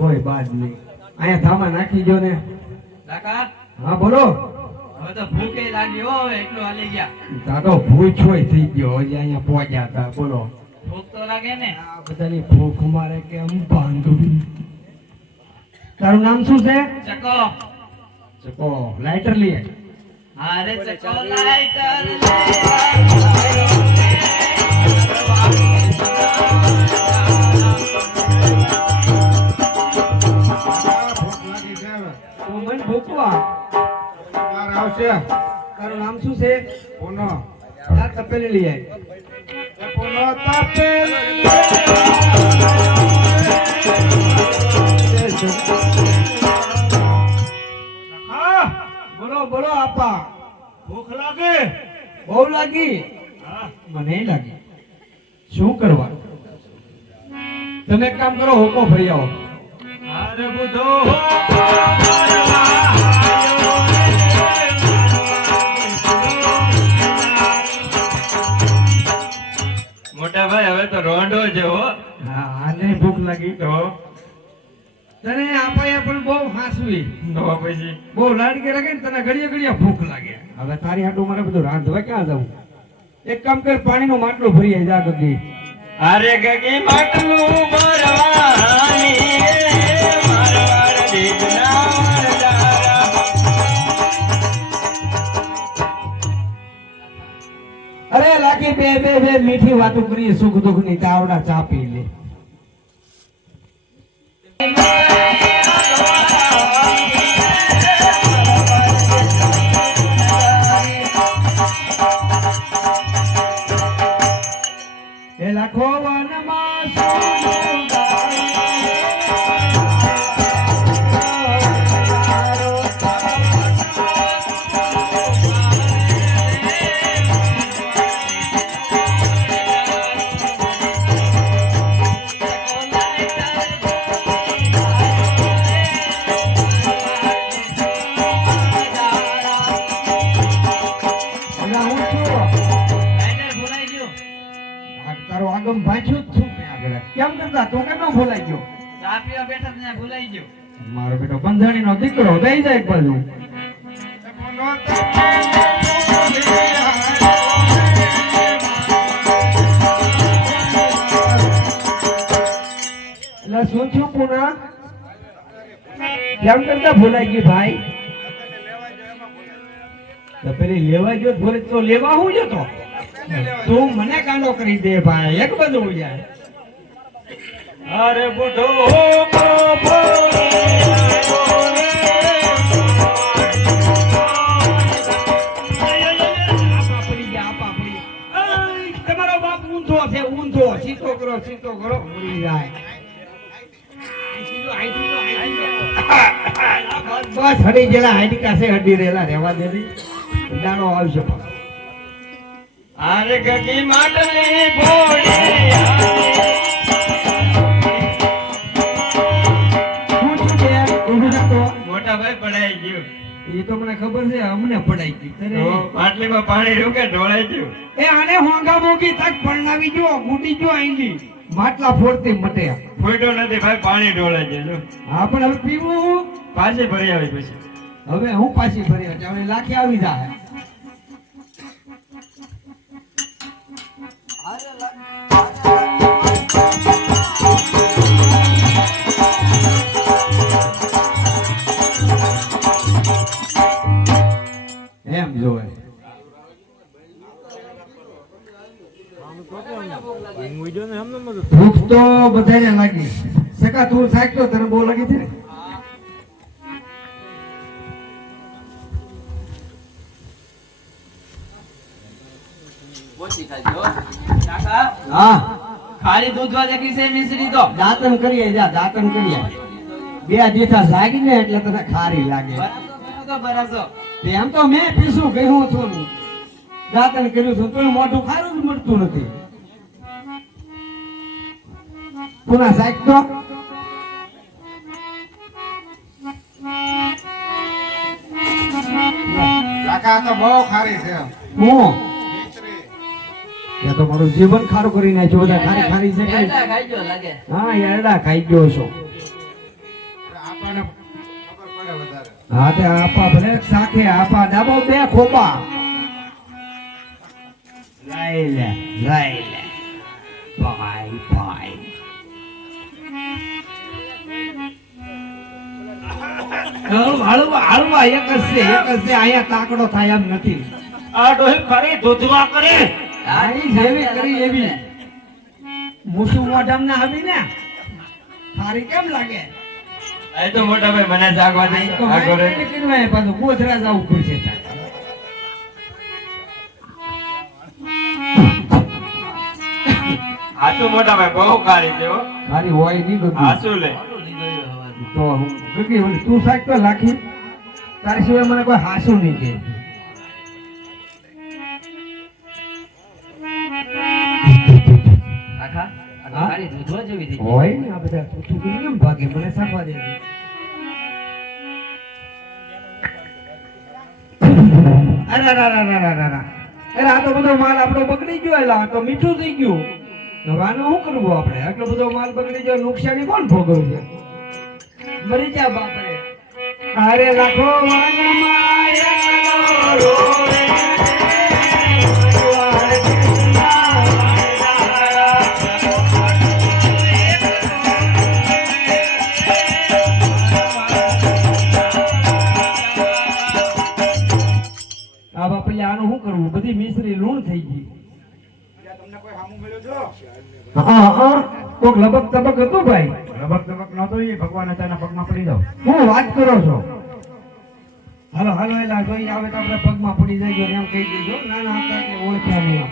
કોઈ બાદ નહીં. અહીંયા થામા નાખી દો ને. કાકા હા બોલો. હવે તો ભૂખે લાગી હો, એટલું હાલી ગયા. તા તો ભૂખોય થઈ ગયો, હજી અહીંયા પહોંચ્યા હતા. બોલો. ભૂખ તો લાગે ને. આ બધાની ભૂખ મારે કેમ બાંધવી. તારું નામ શું છે? ચકો. ચકો. લાઇટર લે. અરે ચકો લાઈટર લે. મન ભૂખવા આવશે. તારું નામ શું છે? પૂનો. આ તપેલી લઈ આય. પૂનો તપેલી. હા બોલો બોલો આપા. ભૂખ લાગે? બહુ લાગી? હા મને લાગી. શું કરવા? તમે એક કામ કરો, હોકો ફરી આવો. અરે બુધો મોટા ભાઈ હવે તો રોંડો જેવો. હા આને ભૂખ લાગી તો તને આપાયા પણ બહુ હાસવી તો પછી બહુ લાડકી રાખે ને તને ઘડીએ ઘડીએ ભૂખ લાગે. હવે તારી હાટું મારે બધું રાંધવા ક્યાં જવું? એક કામ કર, પાણીનું માટલું ભરી આય જા ગગી. અરે ગગી માટલું ભરવાની મારવાડ દીકરા મારદારા. અરે લાગી બે બે બે મીઠી વાતો કરીએ, સુખ દુઃખ ની તાવડા ચા પી લે. એ લાખો વનમાં સોનું કેમ કરતા તું કેમ ભૂલાઈ ગયો? ચા પીવા બેઠા ત્યાં ભૂલાઈ ગયો. મારો બેટો બંધાણી નો દીકરો દઈ જાય એક બાજુ. એટલે શું છું પુના? કેમ કરતા ભૂલાઈ ગઈ ભાઈ? તો પેલી લેવા ગયો ભૂલે તો લેવા હું જતો? તું મને કાંડો કરી દે ભાઈ, એક બધું જાય. અરે બુધો તમારો બાપ ઊંધો છે, ઊંધો. સીધો કરો ભૂલી જાય. બસ હડી જેલા હાઈડિકા છે, હડી રેલા રહેવા દે. દાડો આવશે. અરે ગગી માટલી ભોળી મોટા ભાઈ પડાઈ ગયું. એ તો મને ખબર છે, અમને પડાઈ ગયું. માટલીમાં પાણી રહ્યું કે ઢોળાઈ ગયું? એ આને હોંગા મોગી તક પરણાવી જો, ગુડી જો આઈલી માટલા ફોડતી મટે. ફોટો નથી ભાઈ, પાણી ઢોળાઈ ગયું. હા પણ હવે પીવું પાછી ભરી આવી પછી. હવે હું પાછી ભરી હવે લાખી આવી જાય. એમ જોવે ભૂખ તો બધાને લાગી. સકા તું સાક તો તને બહુ લાગી છે ને? હા ખાલી દૂધવા દેખી છે મિશ્રી તો દાંતન કરીએ જા, દાંતન કરીએ. બે દીઠા જાગી ને એટલે તને ખારી લાગે. બરાબર. એમ તો મેં પીસું કહ્યું છું, દાંતન કર્યું છું, તો મોઢું ખારું જ મળતું નથી. પુના સાહેબ તો કાકા તો બહુ ખારી છે. હું તો મારું જીવન ખારું કરી નાખ્યું. બધા ખારી ખારી છે. ખાઈ ગયો લાગે. હા એરડા ખાઈ ગયો છો. હા તે આપા ભલે સાખે આપા દાબો બે ખોબા લઈ લે ભાઈ ભાઈ હળવા એક જ છે અહીંયા તાકડો થાય એમ નથી આ ડોહી ખરી દૂધવા કરી આની જેવી કરી એવી મુસુ મોઢામ ના આવી ને સારી કેમ લાગે એ તો મોટા ભાઈ મને જાગવા દે તો આગળ રે. મારી કીધું પાછું ગોધરા જવું પડશે હાચું મોટા ભાઈ બહુ કારી છે હો મારી હોય નહીં ગયું હાચું લે તો ગગી ઓલી તું સાક તો લાખી તારી સિવાય મને કોઈ હાસું નહીં કે કાકા આ તો હા? તારી દૂધવા જેવી થઈ ગઈ. હોય ને આ બધા છોકરી કેમ ભાગે મને સાંભળવા દે અરે આ તો બધો માલ આપણો બગડી ગયો એટલે આ તો મીઠું થઈ ગયું હવે આનું શું કરવું આપણે આટલો બધો માલ બગડી ગયો નુકસાની કોણ ભોગવવું છે મરી જા બાપરે અરે રાખો વાના માયા રોવે આ બાપા આનું શું કરવું બધી મિશ્રી લૂણ થઈ ગઈ તમને કોઈ સામું મળ્યો છો કોક લબક તબક હતું ભાઈ લબક તબક નહોતો એ ભગવાન અચાનક પગમાં પડી જાવ હું વાત કરો છો હાલો હાલો એલા જોઈ આવે તો આપણે પગમાં પડી જાય એમ કહી દેજો ના ના હતા એટલે ઓળખ્યા નહીં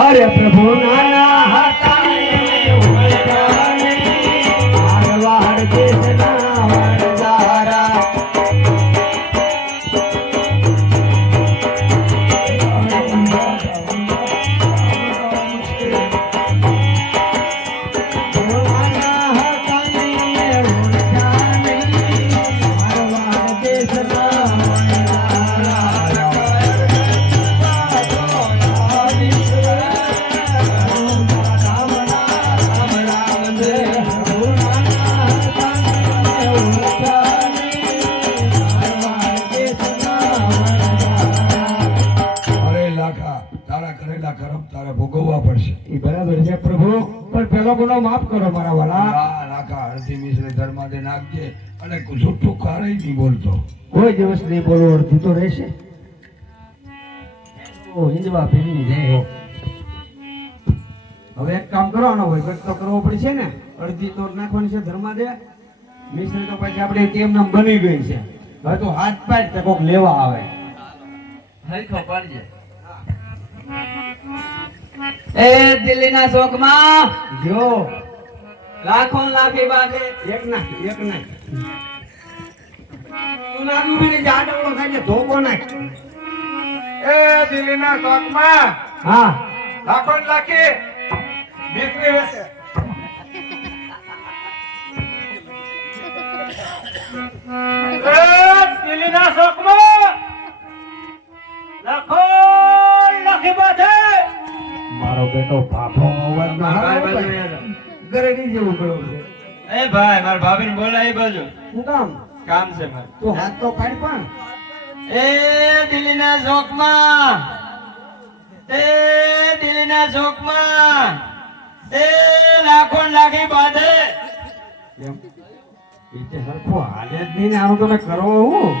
અરે પ્રભુ નાના હતા ને ઓળખ્યા નહીં. હારવાર દેશના વણજારા. અરે લાખા તારા કરેલા કરમ તારે ભોગવવા પડશે ઈ બરાબર છે પ્રભુ પણ પેલો ગુનો માફ કરો મારા વાલા આ લાખા અડધી મિશ્રી ધર્માદે નાખજે અને જૂઠું કારેય નહીં બોલતો કોઈ દિવસ નહીં બોલો અડધી તો રહેશે ઓ હિંદવા ભીની જય હો હવે એક કામ કરવાનો હોય કંઈક તો કરવો પડશે ને અડધી તો નાખવાની છે ધર્મા દે મિશ્રી તો પછી આપણે તેમ નામ બની ગઈ છે હવે તો હાથ પાડ તે કોક લેવા આવે હરખો પાડજે. એ દિલ્હીના શોકમાં જો લાખો ને લાખી બાંધે. એક નાખ તું નાનું બીને જે આડવડો થાય છે ધોકો નાખ એ દિલ્હીના શોખમાં હા લાખો ને લાખી દીકરી વેસે દિલ્હીના શોખમાં લાખો લાખી બાધે મારો બેટો ભાભો અવાજ ના ભાઈ આવે બાજુ ભાઈ. યાર. ગરેડી જેવું ગળું છે એ ભાઈ મારા ભાભીને બોલાય એ બાજુ શું કામ કામ છે મારે તું હાથ તો પાડ પણ એ દિલ્હીના શોખમાં એ દિલ્હીના શોખમાં એ લાખો ને લાખી બાધે એમ રીતે હરખો હાલે જ નહીં ને આનું તમે કરો હું